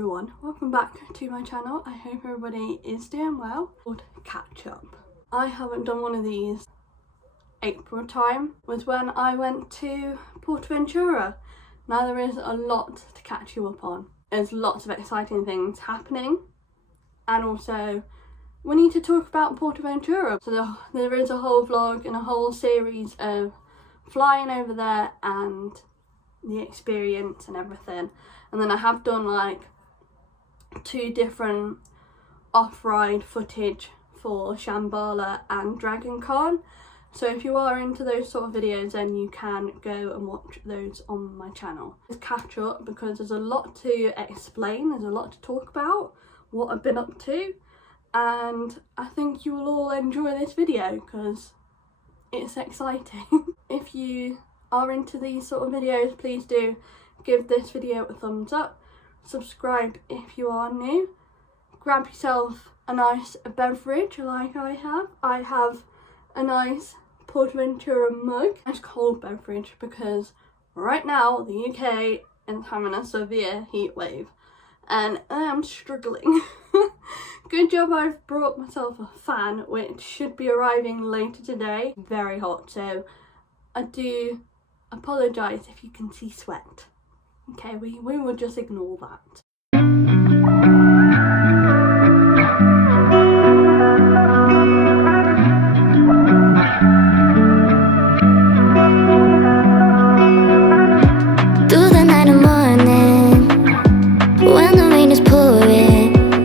everyone, welcome back to my channel. I hope everybody is doing well. Called catch up. I haven't done one of these. April time was when I went to Portaventura. Now there is a lot to catch you up on. There's lots of exciting things happening, and also we need to talk about Portaventura. So there is a whole vlog and a whole series of flying over there and the experience and everything. And then I have done like 2 different off-ride footage for Shambhala and Dragon Con. So if you are into those sort of videos, then you can go and watch those on my channel. Just catch up because there's a lot to explain, there's a lot to talk about, what I've been up to, and I think you will all enjoy this video because it's exciting. If you are into these sort of videos, please do give this video a thumbs up, subscribe if you are new, grab yourself a nice beverage like I have. I have a nice Portaventura mug, nice cold beverage, because right now the UK is having a severe heat wave and I am struggling. Good job I've brought myself a fan which should be arriving later today. Very hot, so I do apologise if you can see sweat. Okay, we will just ignore that.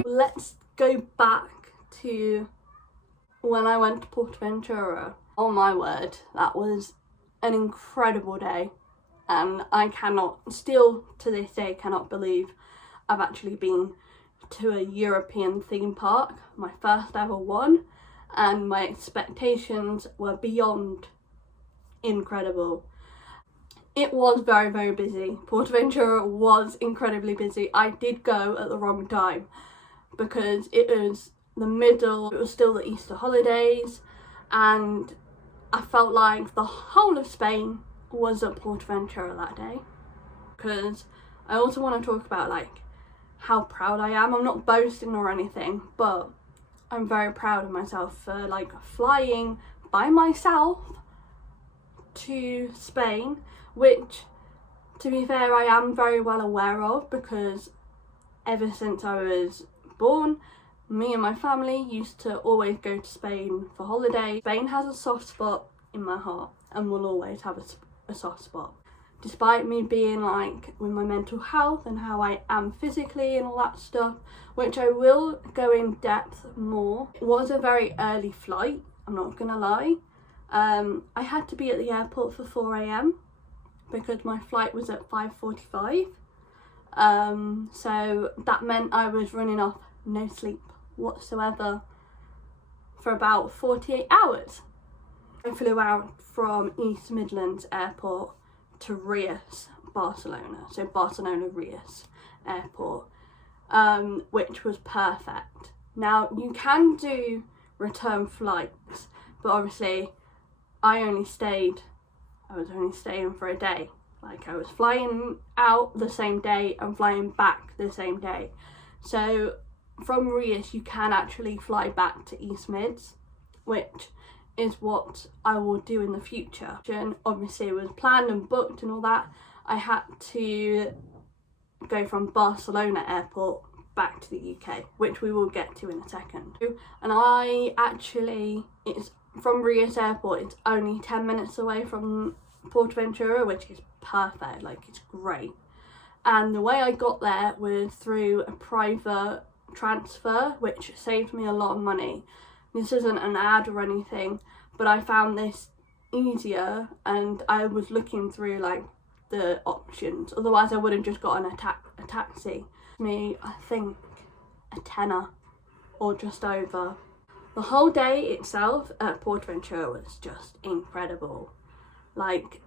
Let's go back to when I went to Portaventura. Oh my word, that was an incredible day, and I still to this day cannot believe I've actually been to a European theme park, my first ever one, and my expectations were beyond incredible. It was very, very busy. Portaventura was incredibly busy. I did go at the wrong time because it was it was still the Easter holidays, and I felt like the whole of Spain was at Portaventura that day. Because I also want to talk about like how proud I am. I'm not boasting or anything, but I'm very proud of myself for like flying by myself to Spain, which to be fair I am very well aware of because ever since I was born, me and my family used to always go to Spain for holiday. Spain has a soft spot in my heart and will always have a soft spot. Despite me being like with my mental health and how I am physically and all that stuff, which I will go in depth more. It was a very early flight, I'm not gonna lie. I had to be at the airport for 4 AM because my flight was at 5:45. So that meant I was running off no sleep whatsoever for about 48 hours. I flew out from East Midlands Airport to Rias, Barcelona, so Barcelona Rias Airport, which was perfect. Now you can do return flights, but obviously I was only staying for a day. Like I was flying out the same day and flying back the same day. So from Rias you can actually fly back to East Mids, which is what I will do in the future. And obviously it was planned and booked and all that. I had to go from Barcelona Airport back to the UK, which we will get to in a second. And it's from Rias Airport, it's only 10 minutes away from Portaventura, which is perfect, like it's great. And the way I got there was through a private transfer, which saved me a lot of money. This isn't an ad or anything, but I found this easier and I was looking through like the options. Otherwise I would have just gotten a taxi. Me, I think a tenner or just over. The whole day itself at Portaventura was just incredible. Like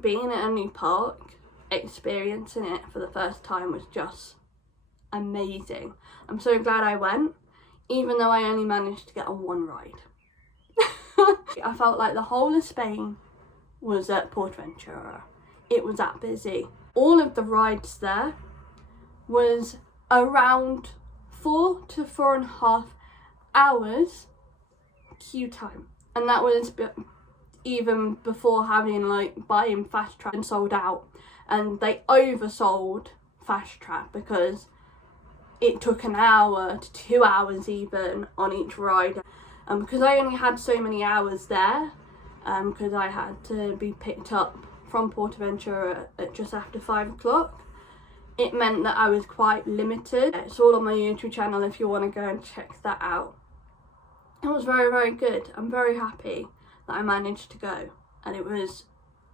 being at a new park, experiencing it for the first time was just amazing. I'm so glad I went, even though I only managed to get on one ride. I felt like the whole of Spain was at Portaventura. It was that busy. All of the rides there was around 4 to 4.5 hours queue time, and that was even before having like buying Fast Track and sold out, and they oversold Fast Track because it took an hour to 2 hours even on each ride, and because I only had so many hours there, because I had to be picked up from Portaventura at just after 5 o'clock, it meant that I was quite limited. It's all on my YouTube channel if you want to go and check that out. It was very, very good. I'm very happy that I managed to go, and it was,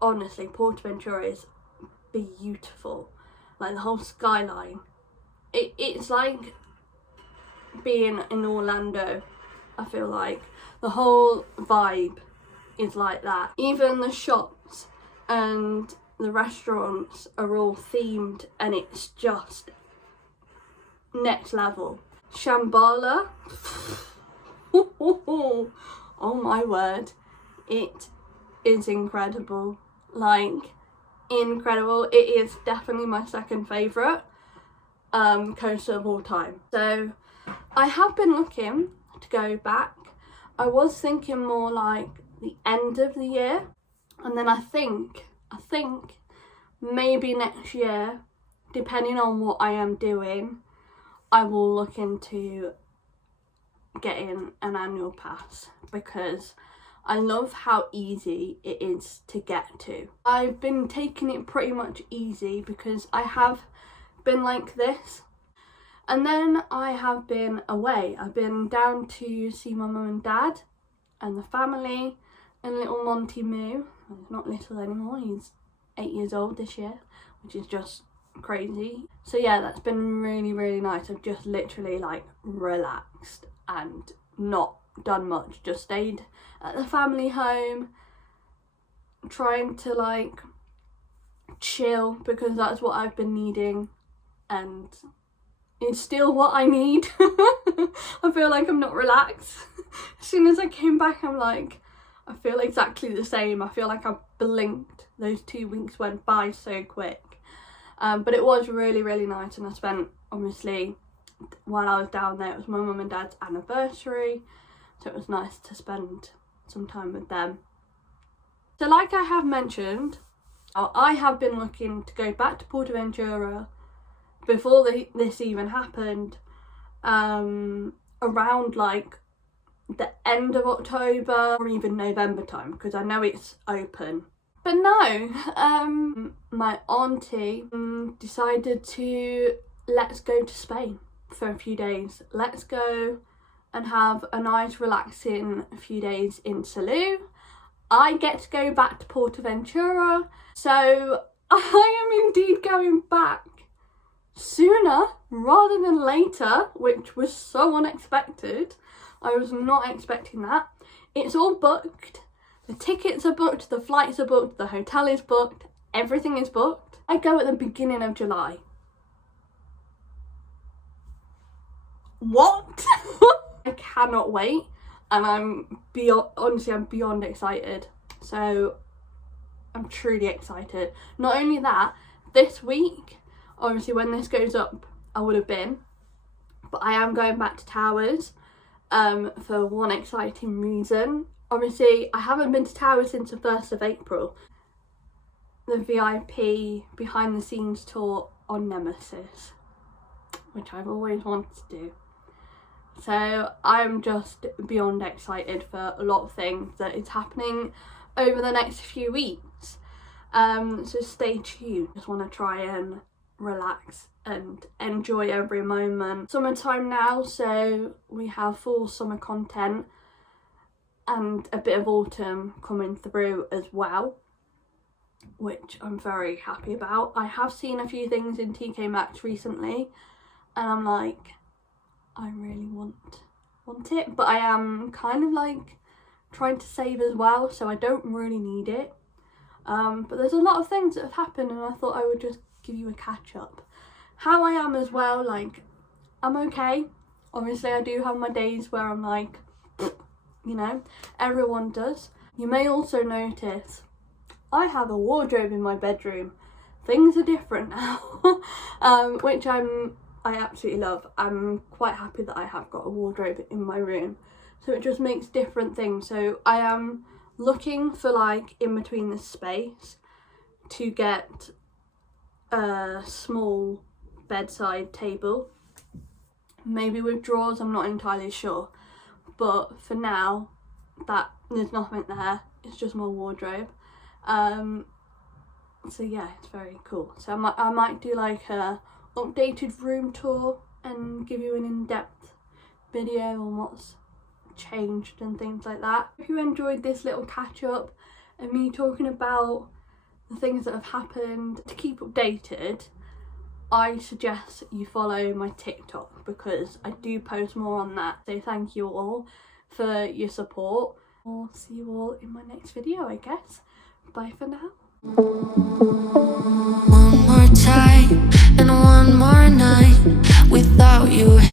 honestly, Portaventura is beautiful. Like the whole skyline, it's like being in Orlando. I feel like the whole vibe is like that. Even the shops and the restaurants are all themed, and it's just next level. Shambhala, oh my word, it is incredible. Like, incredible. It is definitely my second favourite coaster of all time. So I have been looking to go back. I was thinking more like the end of the year, and then I think maybe next year, depending on what I am doing, I will look into getting an annual pass, because I love how easy it is to get to. I've been taking it pretty much easy because I have been like this, and then I have been away. I've been down to see my mum and dad and the family and little Monty Moo. He's not little anymore, he's 8 years old this year, which is just crazy. So yeah, that's been really, really nice. I've just literally like relaxed and not done much, just stayed at the family home, trying to like chill, because that's what I've been needing, and it's still what I need. I feel like I'm not relaxed. As soon as I came back, I'm like, I feel exactly the same. I feel like I blinked. Those 2 weeks went by so quick. But it was really, really nice, and I spent, obviously, while I was down there, it was my mum and dad's anniversary, so it was nice to spend some time with them. So like I have mentioned, I have been looking to go back to Portaventura before this even happened, around like the end of October or even November time, because I know it's open. But no, my auntie decided to let's go to Spain for a few days. Let's go and have a nice relaxing few days in Salou. I get to go back to Portaventura, so I am indeed going back sooner rather than later, which was so unexpected. I was not expecting that. It's all booked. The tickets are booked, the flights are booked, the hotel is booked, everything is booked. I go at the beginning of July. What? I cannot wait, and I'm beyond excited. So I'm truly excited. Not only that, this week, obviously when this goes up, I would have been, but I am going back to Towers for one exciting reason. Obviously, I haven't been to Towers since the 1st of April. The VIP behind the scenes tour on Nemesis, which I've always wanted to do. So I'm just beyond excited for a lot of things that is happening over the next few weeks. So stay tuned. Just want to try and relax and enjoy every moment. Summertime now, so we have full summer content and a bit of autumn coming through as well, which I'm very happy about. I have seen a few things in TK Maxx recently, and I'm like, I really want it, but I am kind of like trying to save as well, so I don't really need it. But there's a lot of things that have happened, and I thought I would just give you a catch up. How I am as well, like, I'm okay. Obviously I do have my days where I'm like, you know, everyone does. You may also notice I have a wardrobe in my bedroom things are different now, which I absolutely love. I'm quite happy that I have got a wardrobe in my room, so it just makes different things. So I am looking for, like, in between the space to get a small bedside table, maybe with drawers, I'm not entirely sure, but for now that there's nothing there, it's just my wardrobe. So yeah, it's very cool. So I might do like a updated room tour and give you an in-depth video on what's changed and things like that. If you enjoyed this little catch up and me talking about the things that have happened, to keep updated, I suggest you follow my TikTok because I do post more on that. So thank you all for your support. I'll see you all in my next video, I guess. Bye for now. One more time and one more night without you.